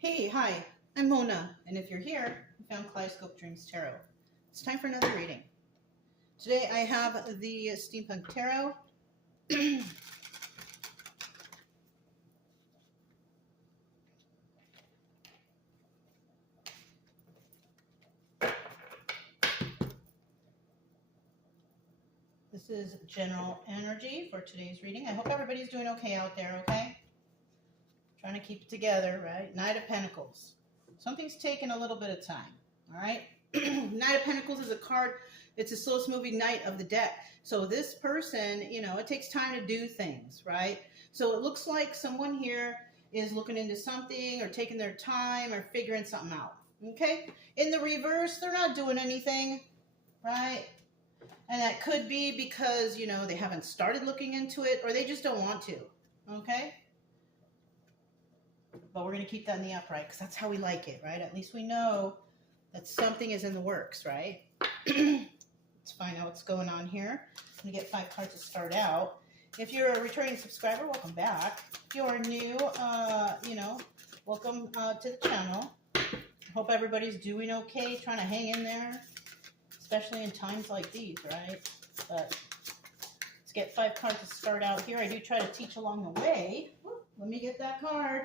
Hey, hi, I'm Mona, and if you're here, you found Kaleidoscope Dreams Tarot. It's time for another reading. Today I have the Steampunk Tarot. This is general energy for today's reading. I hope everybody's doing okay out there, okay? Trying to keep it together, right? Knight of Pentacles. Something's taking a little bit of time, all right? Knight of Pentacles is a card. It's the slowest moving knight of the deck. So this person, it takes time to do things, right? So it looks like someone here is looking into something or taking their time or figuring something out, okay? In the reverse, they're not doing anything, right? And that could be because, they haven't started looking into it or they just don't want to, okay? But we're going to keep that in the upright because that's how we like it, right? At least we know that something is in the works, right? Let's find out what's going on here. I'm going to get 5 cards to start out. If you're a returning subscriber, welcome back. If you're new, welcome to the channel. Hope everybody's doing okay, trying to hang in there, especially in times like these, right? But let's get 5 cards to start out here. I do try to teach along the way. Let me get that card.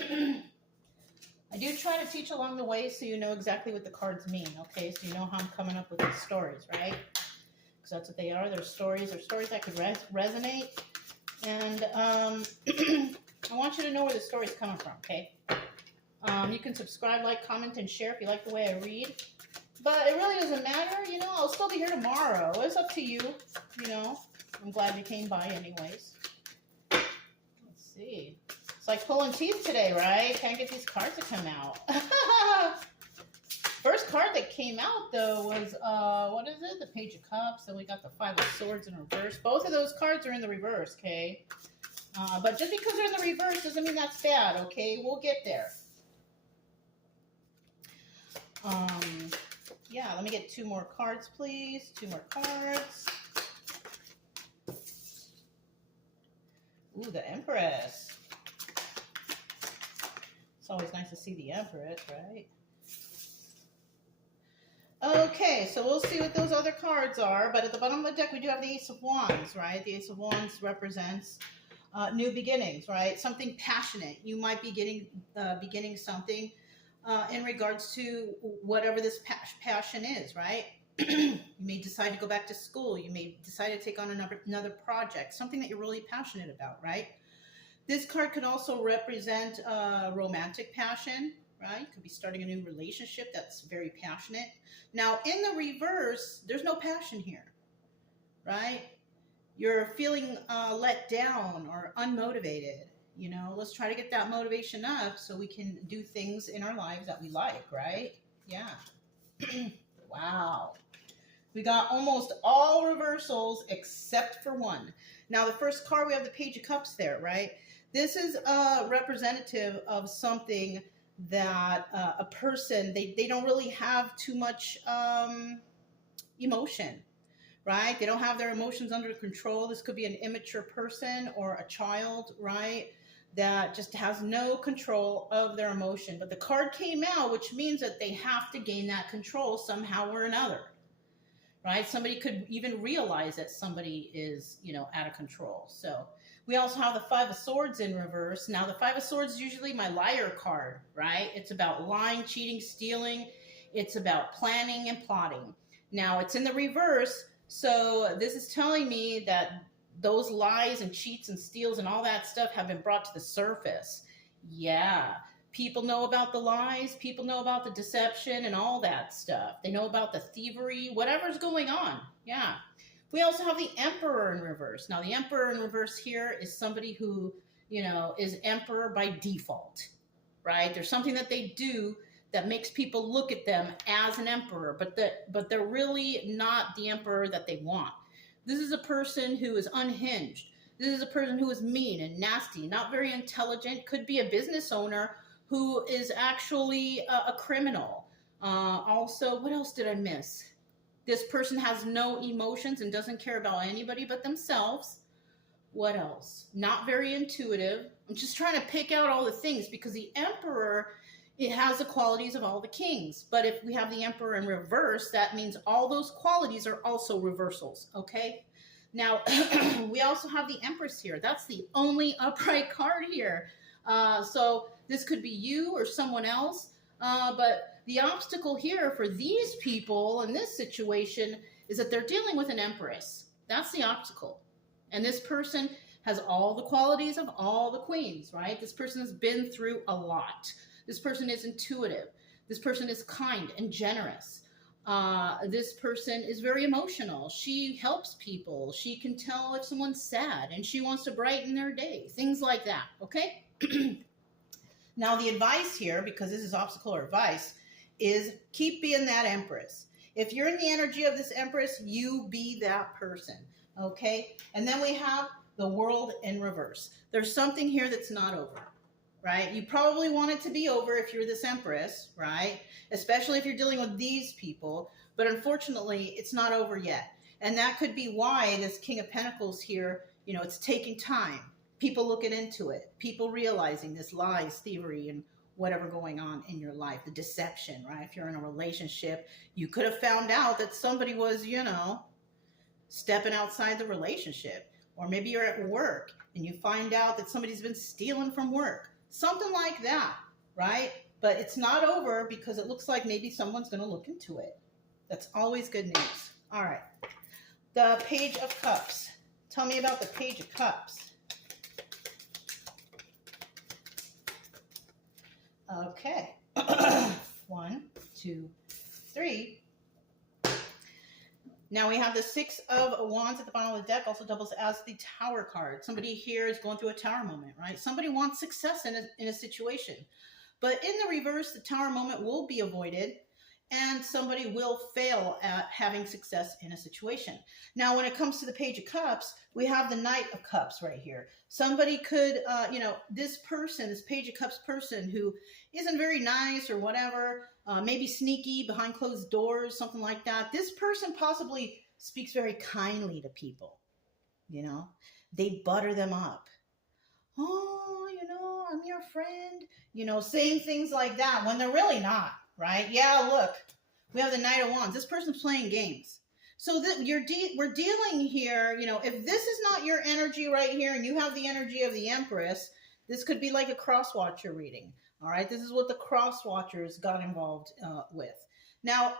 I do try to teach along the way so you know exactly what the cards mean, okay? So you know how I'm coming up with these stories, right? Because that's what they are. They're stories. They're stories that could resonate. And I want you to know where the story's coming from, okay? You can subscribe, like, comment, and share if you like the way I read. But it really doesn't matter, I'll still be here tomorrow. It's up to you, I'm glad you came by anyways. Let's see. It's like pulling teeth today, right? Can't get these cards to come out. First card that came out, though, was, what is it? The Page of Cups. Then we got the 5 of Swords in reverse. Both of those cards are in the reverse, okay? But just because they're in the reverse doesn't mean that's bad, okay? We'll get there. Yeah, let me get 2 more cards, please. 2 more cards. Ooh, the Empress. It's always nice to see the Empress, right? Okay, so we'll see what those other cards are. But at the bottom of the deck, we do have the Ace of Wands, right? The Ace of Wands represents new beginnings, right? Something passionate. You might be beginning something in regards to whatever this passion is, right? You may decide to go back to school. You may decide to take on another project, something that you're really passionate about, right? This card could also represent romantic passion, right? Could be starting a new relationship that's very passionate. Now, in the reverse, there's no passion here, right? You're feeling let down or unmotivated. Let's try to get that motivation up so we can do things in our lives that we like, right? Yeah. Wow. We got almost all reversals except for one. Now, the first card, we have the Page of Cups there, right? This is representative of something that a person, they don't really have too much emotion, right? They don't have their emotions under control. This could be an immature person or a child, right? That just has no control of their emotion. But the card came out, which means that they have to gain that control somehow or another, right? Somebody could even realize that somebody is, out of control. So we also have the 5 of Swords in reverse. Now, the 5 of Swords is usually my liar card, right? It's about lying, cheating, stealing. It's about planning and plotting. Now, it's in the reverse, so this is telling me that those lies and cheats and steals and all that stuff have been brought to the surface. Yeah. People know about the lies. People know about the deception and all that stuff. They know about the thievery, whatever's going on. Yeah. We also have the Emperor in reverse. Now, the Emperor in reverse here is somebody who, is Emperor by default, right? There's something that they do that makes people look at them as an emperor, but they're really not the emperor that they want. This is a person who is unhinged. This is a person who is mean and nasty, not very intelligent, could be a business owner who is actually a criminal. Also, what else did I miss? This person has no emotions and doesn't care about anybody but themselves. What else? Not very intuitive. I'm just trying to pick out all the things because the Emperor, it has the qualities of all the kings. But if we have the Emperor in reverse, that means all those qualities are also reversals, okay? Now, we also have the Empress here. That's the only upright card here. So this could be you or someone else. But the obstacle here for these people in this situation is that they're dealing with an Empress. That's the obstacle. And this person has all the qualities of all the queens, right? This person has been through a lot. This person is intuitive. This person is kind and generous. This person is very emotional. She helps people. She can tell if someone's sad and she wants to brighten their day. Things like that, okay? Now the advice here, because this is obstacle or advice, is keep being that Empress. If you're in the energy of this Empress, you be that person, okay? And then we have the World in reverse. There's something here that's not over, right? You probably want it to be over if you're this Empress, right? Especially if you're dealing with these people, but unfortunately, it's not over yet. And that could be why this King of Pentacles here, you know, it's taking time. People looking into it, people realizing this lies, thievery, and whatever going on in your life, the deception, right? If you're in a relationship, you could have found out that somebody was, you know, stepping outside the relationship. Or maybe you're at work and you find out that somebody's been stealing from work. Something like that, right? But it's not over because it looks like maybe someone's going to look into it. That's always good news. All right. The Page of Cups. Tell me about the Page of Cups. Okay. 1, 2, 3. Now we have the Six of Wands at the bottom of the deck, also doubles as the Tower card. Somebody here is going through a Tower moment, right? Somebody wants success in a situation. But in the reverse, the Tower moment will be avoided and somebody will fail at having success in a situation. Now, when it comes to the Page of Cups, we have the Knight of Cups right here. Somebody could, you know, this person, this Page of Cups person who isn't very nice or whatever, maybe sneaky behind closed doors, something like that. This person possibly speaks very kindly to people, you know. They butter them up. Oh, you know, I'm your friend, you know, saying things like that when they're really not, right? Yeah, look, we have the Knight of Wands. This person's playing games. So that we're dealing here, you know, if this is not your energy right here and you have the energy of the Empress, this could be like a cross-watcher reading. All right, this is what the cross-watchers got involved with. Now,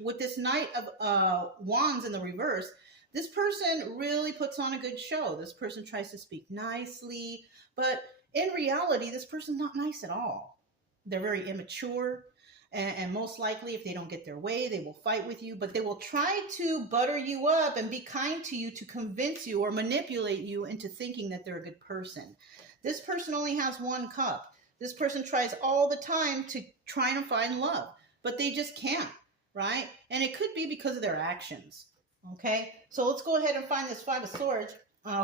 with this Knight of Wands in the reverse, this person really puts on a good show. This person tries to speak nicely, but in reality, this person's not nice at all. They're very immature, and most likely, if they don't get their way, they will fight with you, but they will try to butter you up and be kind to you to convince you or manipulate you into thinking that they're a good person. This person only has one cup. This person tries all the time to try and find love, but they just can't, right? And it could be because of their actions, okay? So let's go ahead and find this Five of Swords.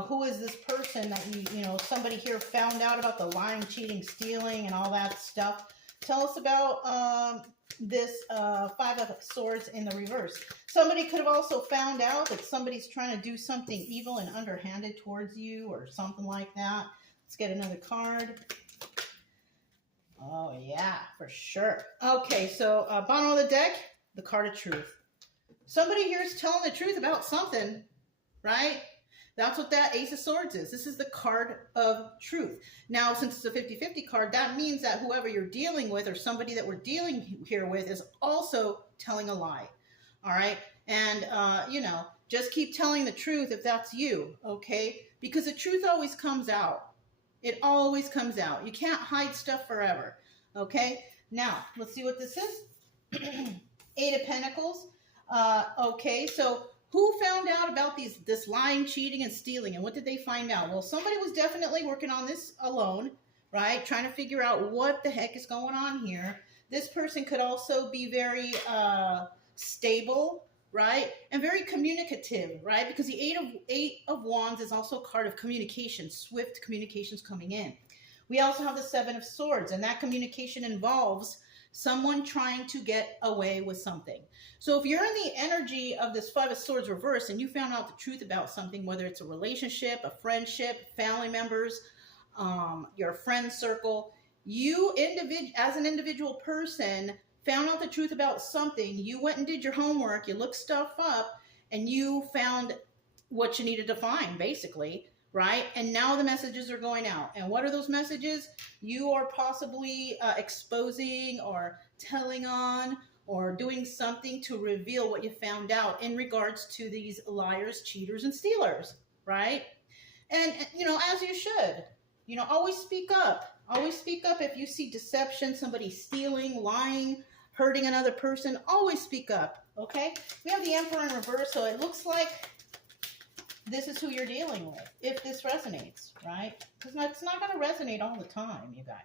Who is this person that you know, somebody here found out about the lying, cheating, stealing, and all that stuff? Tell us about this Five of Swords in the reverse. Somebody could have also found out that somebody's trying to do something evil and underhanded towards you or something like that. Let's get another card. Oh, yeah, for sure. Okay, so bottom of the deck, the card of truth. Somebody here is telling the truth about something, right? That's what that Ace of Swords is. This is the card of truth. Now, since it's a 50-50 card, that means that whoever you're dealing with or somebody that we're dealing here with is also telling a lie, all right? And, you know, just keep telling the truth if that's you, okay? Because the truth always comes out. It always comes out. You can't hide stuff forever, okay? Now, let's see what this is. Eight of Pentacles. Okay, so who found out about this lying, cheating, and stealing, and what did they find out? Well, somebody was definitely working on this alone, right? Trying to figure out what the heck is going on here. This person could also be very stable, right? And very communicative, right? Because the Eight of Wands is also a card of communication, swift communications coming in. We also have the Seven of Swords, and that communication involves someone trying to get away with something. So if you're in the energy of this Five of Swords reverse and you found out the truth about something, whether it's a relationship, a friendship, family members, your friend circle. You as an individual person found out the truth about something. You went and did your homework, you looked stuff up, and you found what you needed to find, basically, right? And now the messages are going out. And what are those messages? You are possibly exposing or telling on or doing something to reveal what you found out in regards to these liars, cheaters, and stealers, right? And, as you should, always speak up. Always speak up if you see deception, somebody stealing, lying, hurting another person. Always speak up, okay? We have the Emperor in reverse, so it looks like this is who you're dealing with, if this resonates, right? Because it's not going to resonate all the time, you guys.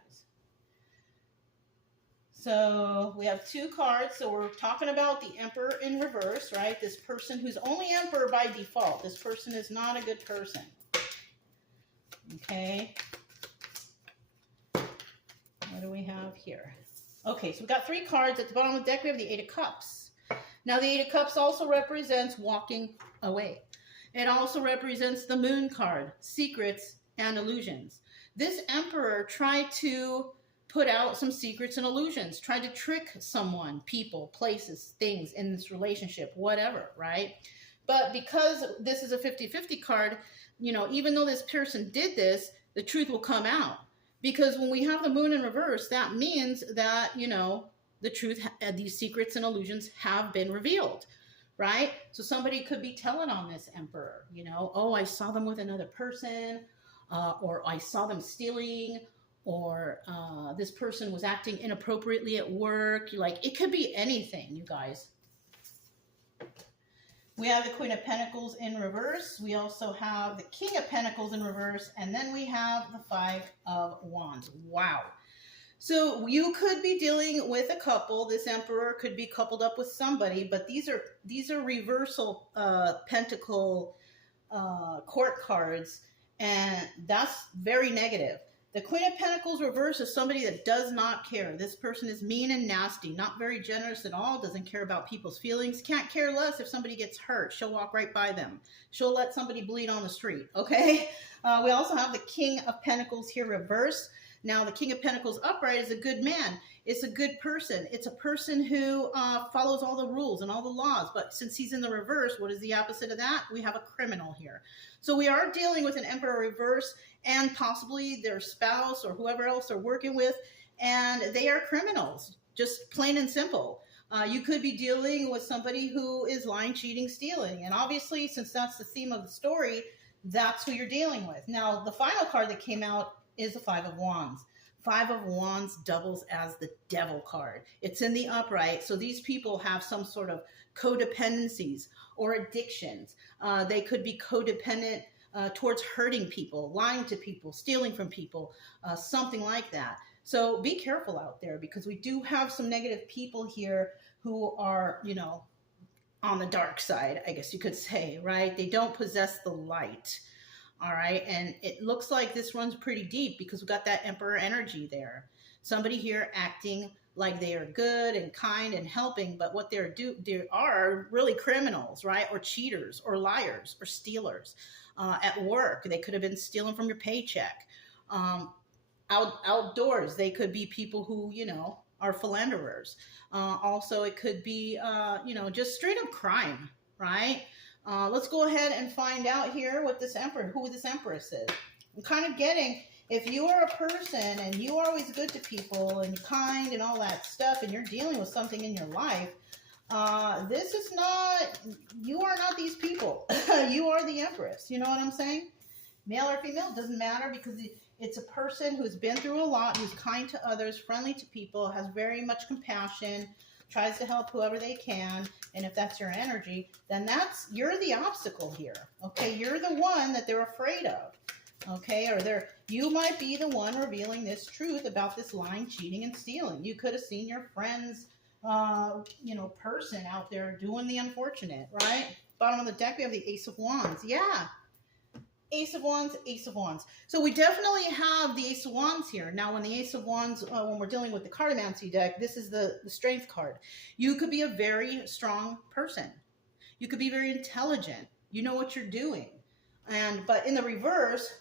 So we have 2 cards. So we're talking about the Emperor in reverse, right? This person who's only Emperor by default. This person is not a good person. Okay. What do we have here? Okay, so we've got 3 cards. At the bottom of the deck, we have the 8 of Cups. Now, the 8 of Cups also represents walking away. It also represents the Moon card, secrets and illusions. This Emperor tried to put out some secrets and illusions, tried to trick someone, people, places, things in this relationship, whatever, right? But because this is a 50-50 card, even though this person did this, the truth will come out. Because when we have the Moon in reverse, that means that, the truth, these secrets and illusions have been revealed, right? So somebody could be telling on this Emperor, oh, I saw them with another person, or I saw them stealing, or this person was acting inappropriately at work. It could be anything, you guys. We have the Queen of Pentacles in reverse. We also have the King of Pentacles in reverse. And then we have the 5 of Wands. Wow. So you could be dealing with a couple. This Emperor could be coupled up with somebody, but these are reversal pentacle court cards, and that's very negative. The Queen of Pentacles reverse is somebody that does not care. This person is mean and nasty, not very generous at all, doesn't care about people's feelings, can't care less if somebody gets hurt. She'll walk right by them. She'll let somebody bleed on the street, okay? We also have the King of Pentacles here reverse. Now, the King of Pentacles upright is a good man. It's a good person. It's a person who follows all the rules and all the laws. But since he's in the reverse, what is the opposite of that? We have a criminal here. So we are dealing with an Emperor reverse and possibly their spouse or whoever else they're working with, and they are criminals, just plain and simple. You could be dealing with somebody who is lying, cheating, stealing. And obviously, since that's the theme of the story, that's who you're dealing with. Now, the final card that came out is the 5 of Wands. 5 of Wands doubles as the Devil card. It's in the upright, so these people have some sort of codependencies or addictions. They could be codependent towards hurting people, lying to people, stealing from people, something like that. So be careful out there, because we do have some negative people here who are, on the dark side, I guess you could say, right? They don't possess the light. All right. And it looks like this runs pretty deep because we've got that Emperor energy there. Somebody here acting like they are good and kind and helping, but what they are really criminals, right? Or cheaters or liars or stealers. At work, they could have been stealing from your paycheck. Outdoors, they could be people who, are philanderers. Also, it could be, just straight up crime, right? Let's go ahead and find out here who this Empress is. I'm kind of getting, if you are a person and you are always good to people and kind and all that stuff, and you're dealing with something in your life, you are not these people. You are the Empress. You know what I'm saying? Male or female, doesn't matter, because it's a person who's been through a lot, who's kind to others, friendly to people, has very much compassion, tries to help whoever they can. And if that's your energy, then you're the obstacle here. Okay, you're the one that they're afraid of. Okay, or you might be the one revealing this truth about this lying, cheating, and stealing. You could have seen your friends, person out there doing the unfortunate, right? Bottom of the deck, we have the Ace of Wands. Yeah. Ace of Wands, Ace of Wands. So we definitely have the Ace of Wands here. Now, when the Ace of Wands, when we're dealing with the Cartomancy deck, this is the Strength card. You could be a very strong person. You could be very intelligent. You know what you're doing. But in the reverse,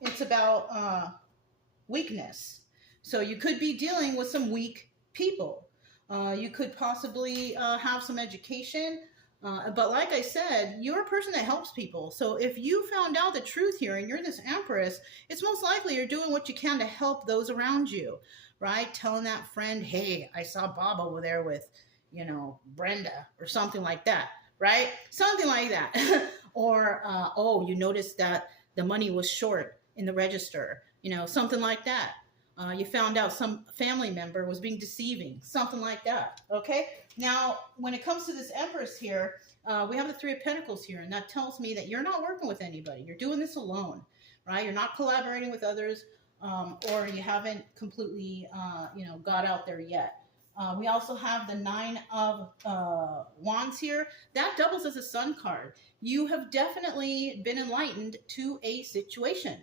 it's about weakness. So you could be dealing with some weak people. You could possibly have some education. But like I said, you're a person that helps people. So if you found out the truth here and you're this Empress, it's most likely you're doing what you can to help those around you, right? Telling that friend, hey, I saw Bob over there with, Brenda or something like that, right? Something like that. Or, oh, you noticed that the money was short in the register, something like that. You found out some family member was being deceiving, something like that. Okay. Now, when it comes to this Empress here, we have the Three of Pentacles here, and that tells me that you're not working with anybody. You're doing this alone, right? You're not collaborating with others, or you haven't completely, got out there yet. We also have the Nine of Wands here. That doubles as a Sun card. You have definitely been enlightened to a situation.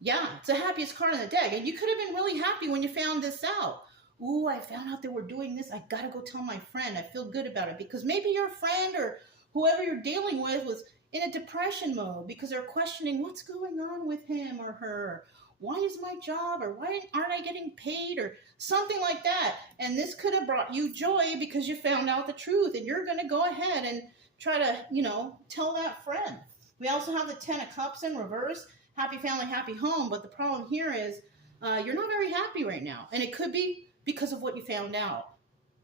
Yeah, it's the happiest card in the deck. And you could have been really happy when you found this out. Ooh, I found out they were doing this. I got to go tell my friend. I feel good about it. Because maybe your friend or whoever you're dealing with was in a depression mode because they're questioning what's going on with him or her. Why is my job? Or why aren't I getting paid? Or something like that. And this could have brought you joy because you found out the truth. And you're going to go ahead and try to, tell that friend. We also have the Ten of Cups in reverse. Happy family, happy home. But the problem here is you're not very happy right now. And it could be because of what you found out.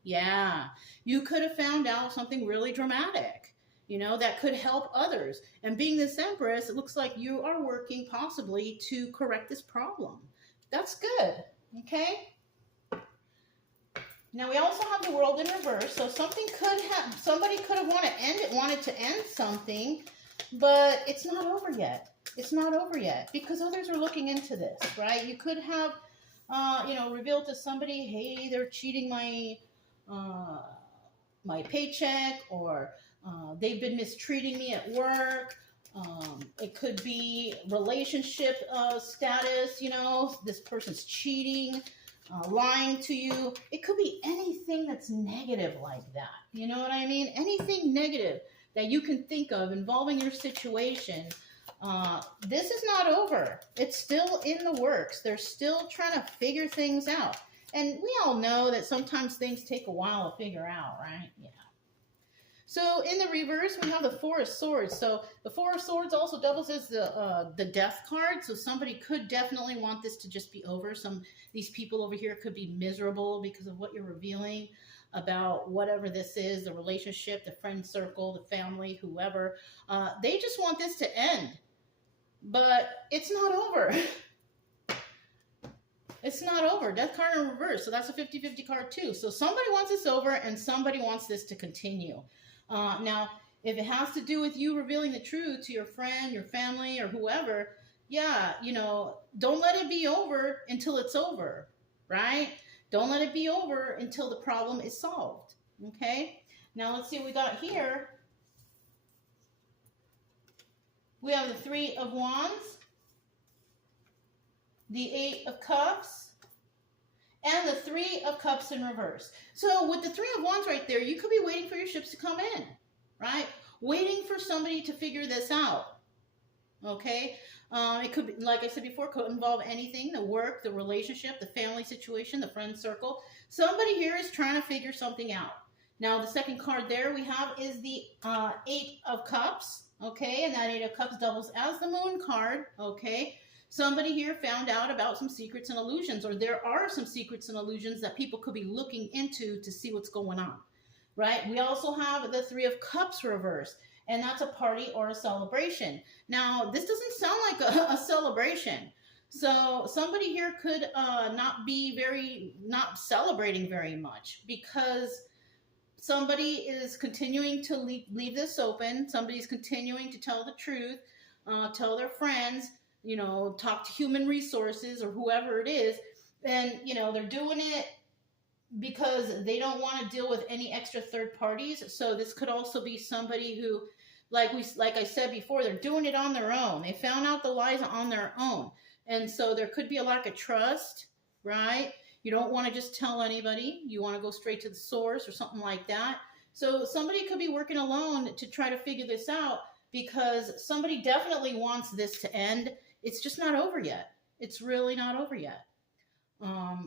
Yeah, you could have found out something really dramatic, that could help others. And being this Empress, it looks like you are working possibly to correct this problem. That's good, okay? Now we also have the World in reverse. So somebody could have wanted to end something, but it's not over yet. It's not over yet because others are looking into this, right? You could have, revealed to somebody, hey, they're cheating my paycheck, or they've been mistreating me at work. It could be relationship status, this person's cheating, lying to you. It could be anything that's negative like that. You know what I mean? Anything negative that you can think of involving your situation. This is not over. It's still in the works. They're still trying to figure things out. And we all know that sometimes things take a while to figure out, right? Yeah. So in the reverse, we have the Four of Swords. So the Four of Swords also doubles as the Death card. So somebody could definitely want this to just be over. These people over here could be miserable because of what you're revealing about whatever this is, the relationship, the friend circle, the family, whoever. They just want this to end. But it's not over. It's not over. Death card in reverse. So that's a 50-50 card too. So somebody wants this over and somebody wants this to continue. Now, if it has to do with you revealing the truth to your friend, your family, or whoever, yeah, don't let it be over until it's over, right? Don't let it be over until the problem is solved, okay? Now, let's see what we got here. We have the Three of Wands, the Eight of Cups, and the Three of Cups in reverse. So with the Three of Wands right there, you could be waiting for your ships to come in, right? Waiting for somebody to figure this out, okay? It could be, like I said before, could involve anything, the work, the relationship, the family situation, the friend circle. Somebody here is trying to figure something out. Now, the second card there we have is the Eight of Cups, okay? And that Eight of Cups doubles as the Moon card, okay? Somebody here found out about some secrets and illusions, or there are some secrets and illusions that people could be looking into to see what's going on, right? We also have the Three of Cups reversed, and that's a party or a celebration. Now, this doesn't sound like a celebration. So somebody here could not celebrating very much because somebody is continuing to leave this open. Somebody's continuing to tell the truth, tell their friends, talk to human resources or whoever it is. And, they're doing it because they don't want to deal with any extra third parties. So this could also be somebody who, like I said before, they're doing it on their own. They found out the lies on their own. And so there could be a lack of trust, right? You don't want to just tell anybody. You want to go straight to the source or something like that. So somebody could be working alone to try to figure this out because somebody definitely wants this to end. it's just not over yet. It's really not over yet.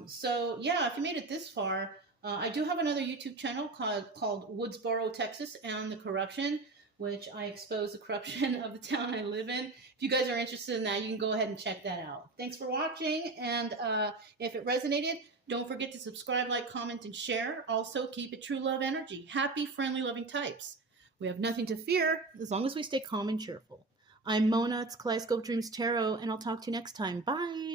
So yeah, if you made it this far, I do have another YouTube channel called Woodsboro, Texas, and the Corruption, which I expose the corruption of the town I live in. If you guys are interested in that, you can go ahead and check that out. Thanks for watching, and if it resonated, don't forget to subscribe, like, comment, and share. Also, keep it true love energy. Happy, friendly, loving types. We have nothing to fear as long as we stay calm and cheerful. I'm Mona, it's Kaleidoscope Dreams Tarot, and I'll talk to you next time. Bye!